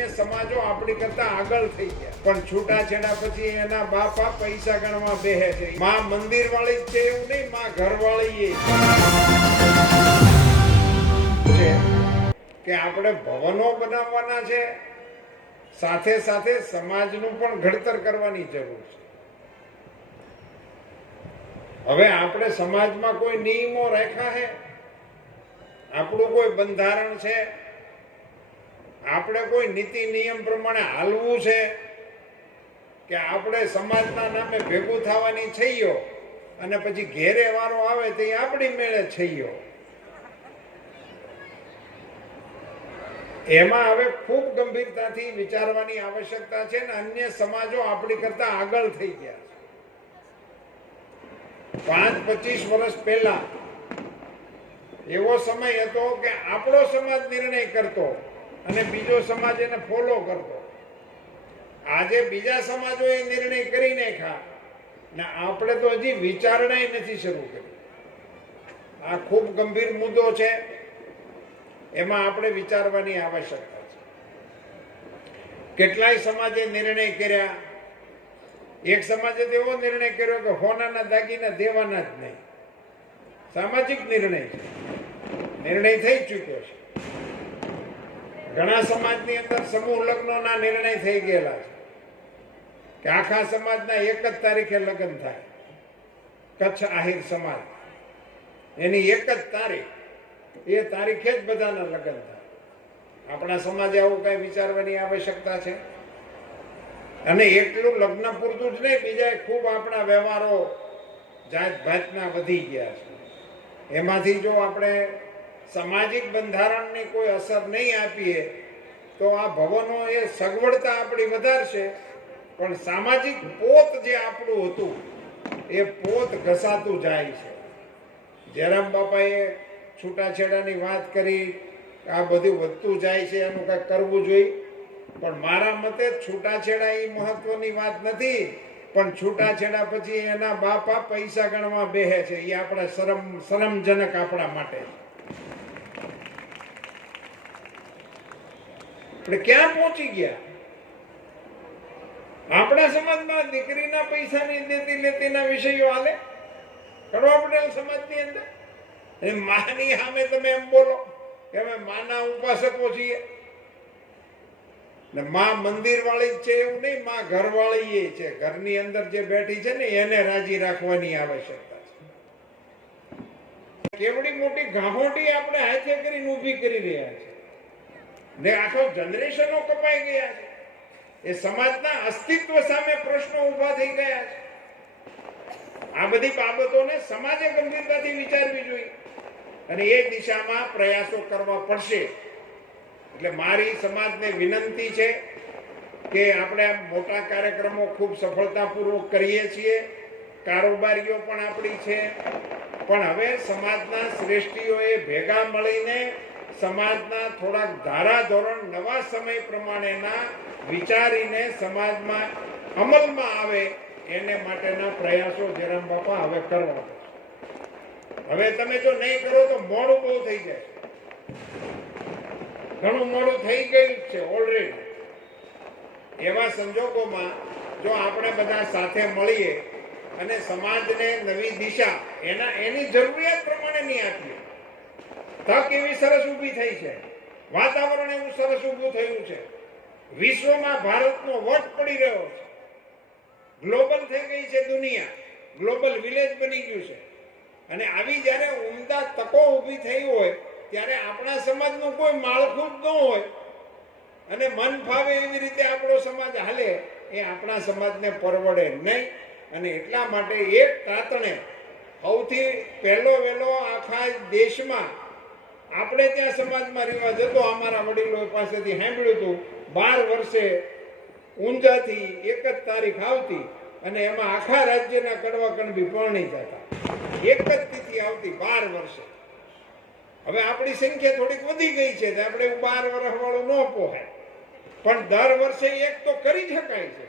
અન્ય સમાજો આપણી કરતા આગળ થઈ ગયા. પણ છૂટાછેડા પછી એના બાપા પૈસા ગણવા બેહે છે. માં મંદિર વાળી છે એવું નહીં, માં ઘર વાળી કે આપણે ભવનો બનાવવાના છે, સાથે સાથે સમાજનું પણ ઘડતર કરવાની જરૂર છે. હવે આપણે સમાજમાં કોઈ નિયમો રાખ્યા છે આપણું કોઈ બંધારણ છે? આપણે કોઈ નીતિ નિયમ પ્રમાણે હાલવું છે કે આપણે સમાજના નામે ભેગું થવાની છઈયો અને પછી ઘેરે વારો આવે તો એ આપણી મેળે છૈયો. એમાં હવે ખૂબ ગંભીરતાથી વિચારવાની આવશ્યકતા છે ને અન્ય સમાજો આપણી કરતા આગળ થઈ ગયા છે. પાંચ પચીસ વર્ષ પહેલા એવો સમય હતો કે આપણો સમાજ નિર્ણય કરતો અને બીજો સમાજ એને ફોલો કરતો. આજે બીજા સમાજો એ નિર્ણય કરી નાખ્યા ને આપણે તો હજી વિચારણા નથી શરૂ કરી. આ ખૂબ ગંભીર મુદ્દો છે. એમાં આપણે વિચારવાની આવશ્યકતા છે. કેટલાય સમાજે નિર્ણય કર્યા. એક સમાજે એવો નિર્ણય કર્યો કે હોનાના દાગીના દેવાના જ નહીં. સામાજિક નિર્ણય છે. નિર્ણય થઈ ચૂક્યો છે. ઘણા સમાજની અંદર સમૂહ લગ્નોના નિર્ણય થઈ ગયેલા છે કે આખા સમાજના એક જ તારીખે લગ્ન થાય. કચ્છ આહિર સમાજ. એની એક જ તારીખ. એ તારીખે જ બધાના લગ્ન થાય. આપણા સમાજે આવું કઈ વિચારવાની આવશ્યકતા છે? અને એટલું લગ્ન પૂરતું જ નહીં બીજા ખૂબ આપણા વ્યવહારો જાત ભાતના વધી ગયા છે. એમાંથી જો આપણે સામાજિક બંધારણની કોઈ અસર નહીં આપીએ, તો આ ભવનો એ સગવડતા આપણી વધારશે. પણ સામાજિક પોત જે આપણું હતું, એ પોત ઘસાતું જાય છે. જયરામ બાપાએ છૂટાછેડાની વાત કરી, આ બધું વધતું જાય છે, એનું કંઈક કરવું જોઈએ. પણ મારા મતે છૂટાછેડા એ મહત્વની વાત નથી, પણ છૂટાછેડા પછી એના બાપા પૈસા ગણવા બેહે છે, એ આપણા શરમ, શરમજનક આપણા માટે આપણે ક્યાં પહોંચી ગયા? આપણા સમાજમાં દીકરીના પૈસાની દેતી લેતીના વિષયો હાલે? કરવા પટેલ સમાજની અંદર? અને માની સામે તમે એમ બોલો કે અમે માના ઉપાસકો છીએ. ને માં મંદિર વાળી છે એવું નહીં, માં ઘર વાળી એ છે. ઘરની અંદર જે બેઠી છે ને, એને રાજી રાખવાની આવશ્યકતા છે. કેવડી મોટી ગાહોટી આપણે હાથે કરીને ઊભી કરી રહ્યા છે. ને આખો જનરેશનો કપાઈ ગયા છે. એ સમાજના અસ્તિત્વ સામે પ્રશ્નો ઊભા થઈ ગયા છે. આ બધી બાબતોને સમાજે ગંભીરતાથી વિચારવી જોઈએ. અને એ દિશામાં પ્રયાસો કરવા પડશે. એટલે મારી સમાજને વિનંતી છે કે આપણે મોટા કાર્યક્રમો ખૂબ સફળતાપૂર્વક કરીએ છીએ. કારોબારીઓ પણ આપણી છે. પણ હવે સમાજના શ્રેષ્ઠીઓએ ભેગા મળીને સમાજના થોડાક ધારાધોરણ નવા સમય પ્રમાણેના વિચારીને સમાજમાં અમલમાં આવે એને માટેના પ્રયાસો જયરામ બાપા હવે કરવા હવે તમે જો નહીં કરો તો મોડું બહુ થઈ જાય ઘણું મોડું થઈ ગયું છે ઓલરેડી એવા સંજોગોમાં જો આપણે બધા સાથે મળીએ અને સમાજને નવી દિશા એના એની જરૂરિયાત પ્રમાણે નહીં આપીએ તક એવી સરસ ઊભી થઈ છે. વાતાવરણ એવું સરસ ઊભું થયું છે. વિશ્વમાં ભારતનો વટ પડી રહ્યો છે. ગ્લોબલ થઈ ગઈ છે દુનિયા. ગ્લોબલ વિલેજ બની ગયું છે. અને આવી જ્યારે ઉમદા તકો ઊભી થઈ હોય, ત્યારે આપણા સમાજનું કોઈ માળખું જ ન હોય. અને મન ફાવે એવી રીતે આપણો સમાજ હાલે, એ આપણા સમાજને પરવડે નહીં. અને એટલા માટે એક તાતણે સૌથી પહેલો વહેલો આખા દેશમાં આપણે ત્યાં સમાજમાં રિવાજ હતો, અમારા વડીલો પાસેથી સાંભળ્યું હતું, બાર વર્ષે ઊંઝાથી એક જ તારીખ આવતી અને એમાં આખા રાજ્યના કડવા કણબી પરણી જતા. એક જ તિથિ આવતી બાર વર્ષે. હવે આપણી સંખ્યા થોડીક વધી ગઈ છે આપણે બાર વર્ષ વાળું ન પોહાય. પણ દર વર્ષે એક તો કરી શકાય છે.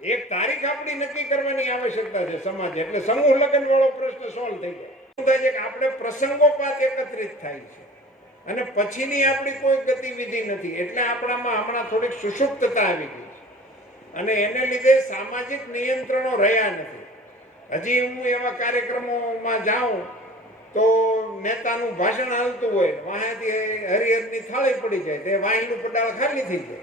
એક તારીખ આપણી નક્કી કરવાની આવશ્યકતા છે સમાજ, એટલે સમૂહ લગ્ન વાળો પ્રશ્ન સોલ્વ થઈ જાય થાય છે કે આપણે પ્રસંગોપાત એકત્રિત થાય છે. અને પછીની આપણી કોઈ ગતિવિધિ નથી. એટલે આપણામાં હમણાં થોડીક સુષુપ્તતા આવી ગઈ છે. અને એને લીધે સામાજિક નિયંત્રણો રહ્યા નથી. હજી હું એવા કાર્યક્રમોમાં જાઉં તો નેતાનું ભાષણ હાલતું હોય, વાંહેથી હરિહરની થાળી પડી જાય, તે વાહીનું પડાળ ખાલી થઈ જાય.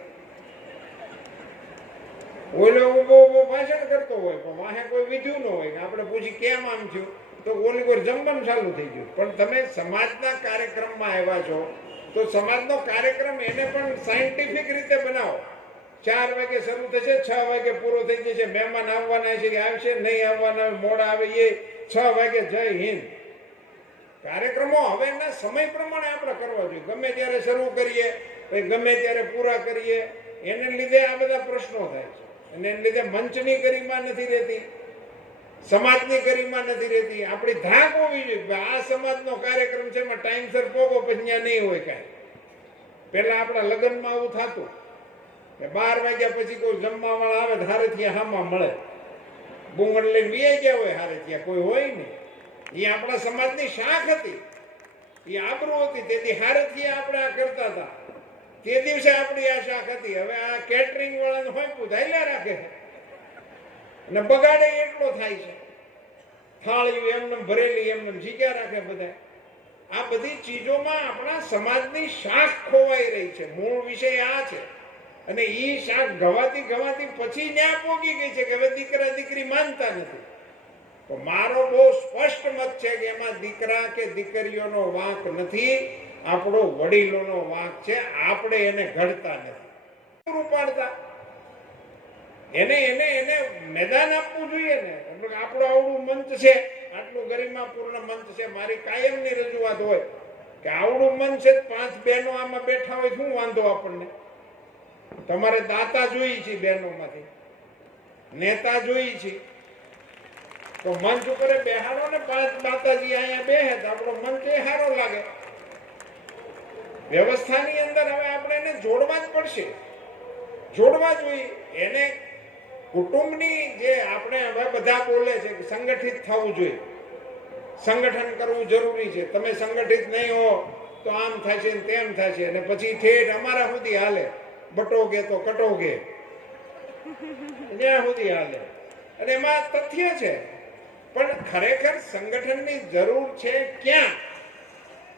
ઓલો ઊભો ઊભો ભાષણ કરતો હોય, પણ વાહે કોઈ વિધ્યું ન હોય આપણે પૂછી કેમ આમ થયું? તો ઓલી જમવાનું ચાલુ થઈ ગયું. પણ તમે સમાજના કાર્યક્રમમાં આવ્યા છો, તો સમાજનો કાર્યક્રમ એને પણ સાયન્ટિફિક રીતે બનાવો. ચાર વાગે શરૂ થશે, છ વાગે પૂરો થઈ જશે. મહેમાન આવવાના છે કે આવશે, નહીં આવવાના, મોડા આવે એ, છ વાગે જય હિન્દ. કાર્યક્રમો હવેના સમય પ્રમાણે આપણે કરવા જોઈએ. ગમે ત્યારે શરૂ કરીએ ગમે ત્યારે પૂરા કરીએ, એને લીધે આ બધા પ્રશ્નો થાય છે. અને એને લીધે મંચની ગરિમા નથી રહેતી. સમાજની ગરિમા નથી રહેતી. આપણી ધાક હોવી જોઈએ આ સમાજનો કાર્યક્રમ છે, એમાં ટાઈમસર પોગો, પછી ત્યાં નહીં હોય કાંઈ. પહેલાં આપણા લગ્નમાં આવું થતું. કે બાર વાગ્યા પછી કોઈ જમવા વાળા આવે હારે ત્યાં હામાં મળે. બુંગળ લઈને વીઆઈ ગયા હોય હારે ત્યાં. કોઈ હોય નહીં. એ આપણા સમાજની શાખ હતી. એ આબરૂ હતી. તેથી હારેથી આપણે આ કરતા હતા. તે દિવસે આપણી આ શાખ હતી. હવે આ કેટરિંગ વાળાને હોય પૂછાયેલા રાખે છે. અને બગાડે એટલો થાય છે. થાળીઓ એમને ભરેલી એમને જીગ્યા રાખે બધા. આ બધી ચીજોમાં આપણા સમાજની શાખ ખોવાઈ રહી છે. મૂળ વિષય આ છે. અને એ શાખ ગવાતી ગવાતી પછી ન્યા પોગી ગઈ છે કે હવે દીકરા, દીકરી માનતા નથી. તો મારો બહુ સ્પષ્ટ મત છે કે એમાં દીકરા કે દીકરીઓનો વાંક નથી, આપણો વડીલોનો વાંક છે. આપણે એને ઘડતા નથી. પાડતા એને એને એને મેદાન આપવું જોઈએ ને. એટલે આપણું આવડું મંચ છે, આટલું ગરિમાપૂર્ણ મંચ છે. મારી કાયમની રજૂઆત હોય કે આવડું મન છે, પાંચ બહેનો આમાં બેઠા હોય, શું વાંધો આપણને? તમારે દાતા જોઈ છે બહેનોમાંથી. નેતા જોઈ છે. તો મંચ ઉપર બેહાડો ને પાંચ માતાજી અહીંયા બેહે તો આપણો મન એ સારો લાગે. વ્યવસ્થાની અંદર હવે આપણે એને જોડવા જ પડશે. જોડવા જોઈએ. એને કુટુંબની જે આપણે હવે બધા બોલે છે કે સંગઠિત થવું જોઈએ. સંગઠન કરવું જરૂરી છે. તમે સંગઠિત નહીં હો તો આમ થાય ને તેમ થાય છે. અને પછી ઠેઠ અમારા સુધી હાલે. બટોગે તો કટોગે. ત્યાં સુધી હાલે. અને એમાં તથ્ય છે. પણ ખરેખર સંગઠનની જરૂર છે ક્યાં?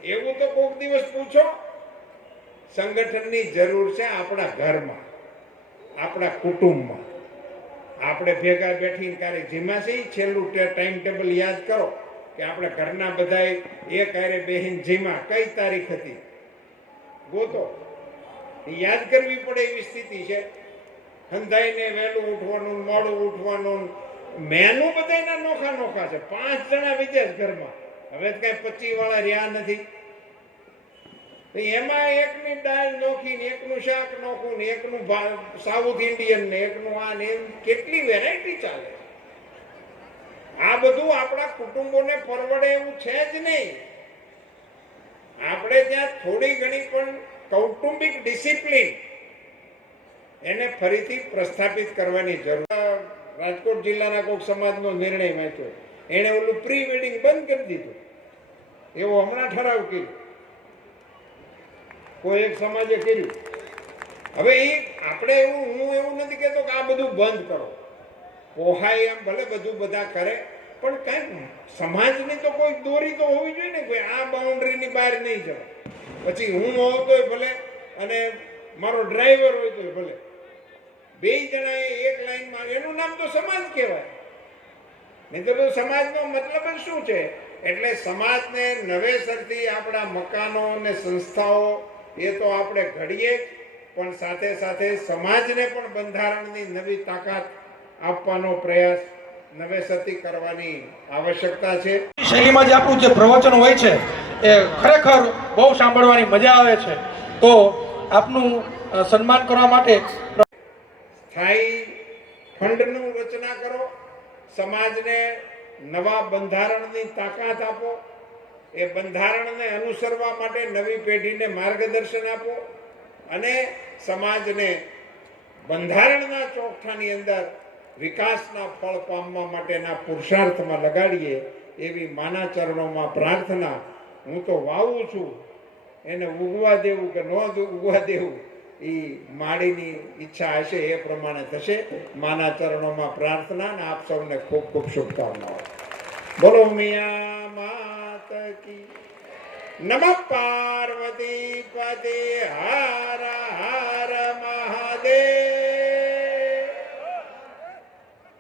એવું તો કોઈક દિવસ પૂછો. સંગઠનની જરૂર છે આપણા ઘરમાં. આપણા કુટુંબમાં. આપણે ભેગા બેઠીને ક્યારે જીમા છે છેલ્લું ટાઈમ ટેબલ યાદ કરો કે આપણે ઘરના બધાય એક ક્યારે બેહીન જીમા કઈ તારીખ હતી? ગોતો. યાદ કરવી પડે એવી સ્થિતિ છે. હંધાઈને વહેલું ઉઠવાનું, મોડું ઉઠવાનું. મેનું બધાયના નોખા નોખા છે. પાંચ જણા વિદેશ ઘરમાં હવે કઈ પચી વાળા રહ્યા નથી. એમાં એકની દાળ નોખી ને એકનું શાક નોખું ને એકનું સાઉથ ઇન્ડિયન ને એકનું આ ને કેટલી વેરાયટી ચાલે. આ બધું આપણા કુટુંબોને પરવડે એવું છે જ નહીં. આપણે ત્યાં થોડી ઘણી પણ કૌટુંબિક ડિસિપ્લિન એને ફરીથી પ્રસ્થાપિત કરવાની જરૂર. રાજકોટ જિલ્લાના કોઈક સમાજનો નિર્ણય વાંચ્યો. એણે ઓલું પ્રી વેડિંગ બંધ કરી દીધું. એવો હમણાં ઠરાવ કર્યો. કોઈ એક સમાજે કર્યું. હવે એ આપણે એવું, હું એવું નથી કહેતો કે આ બધું બંધ કરો. પોહાય એમ ભલે બધું બધા કરે, પણ કઈ સમાજની તો કોઈ દોરી તો હોવી જોઈએ ને કોઈ, આ બાઉન્ડ્રીની બહાર નહીં જવાય. પછી હું હોતો ભલે, અને મારો ડ્રાઈવર હોય તોય ભલે. બે જણાએ એક લાઈનમાં, એનું નામ તો સમાજ કહેવાય. નહીં તો સમાજનો મતલબ જ શું છે? એટલે સમાજને નવેસરથી આપણા મકાનો અને સંસ્થાઓ એ તો આપણે ઘડીએ પણ સાથે સાથે સમાજને પણ બંધારણની નવી તાકાત આપવાનો પ્રયાસ નવેસરથી કરવાની આવશ્યકતા છે. શૈલીમાં જે આપણું જે પ્રવચન હોય છે એ ખરેખર બહુ સાંભળવાની મજા આવે છે. તો આપનું સન્માન કરવા માટે સ્થાયી ફંડનું રચના કરો સમાજને નવા બંધારણની તાકાત આપો એ બંધારણને અનુસરવા માટે નવી પેઢીને માર્ગદર્શન આપો અને સમાજને બંધારણના ચોકઠાની અંદર વિકાસના ફળ પામવા માટેના પુરુષાર્થમાં લગાડીએ એવી માના ચરણોમાં પ્રાર્થના હું તો વાવું છું. એને ઉગવા દેવું કે ન ઉગવા દેવું એ માળીની ઈચ્છા હશે, એ પ્રમાણે થશે. માના ચરણોમાં પ્રાર્થના અને આપ સૌને ખૂબ ખૂબ શુભકામનાઓ. બોલો મિયા ભગવાન કી નમ પાર્વતી પદે હર હર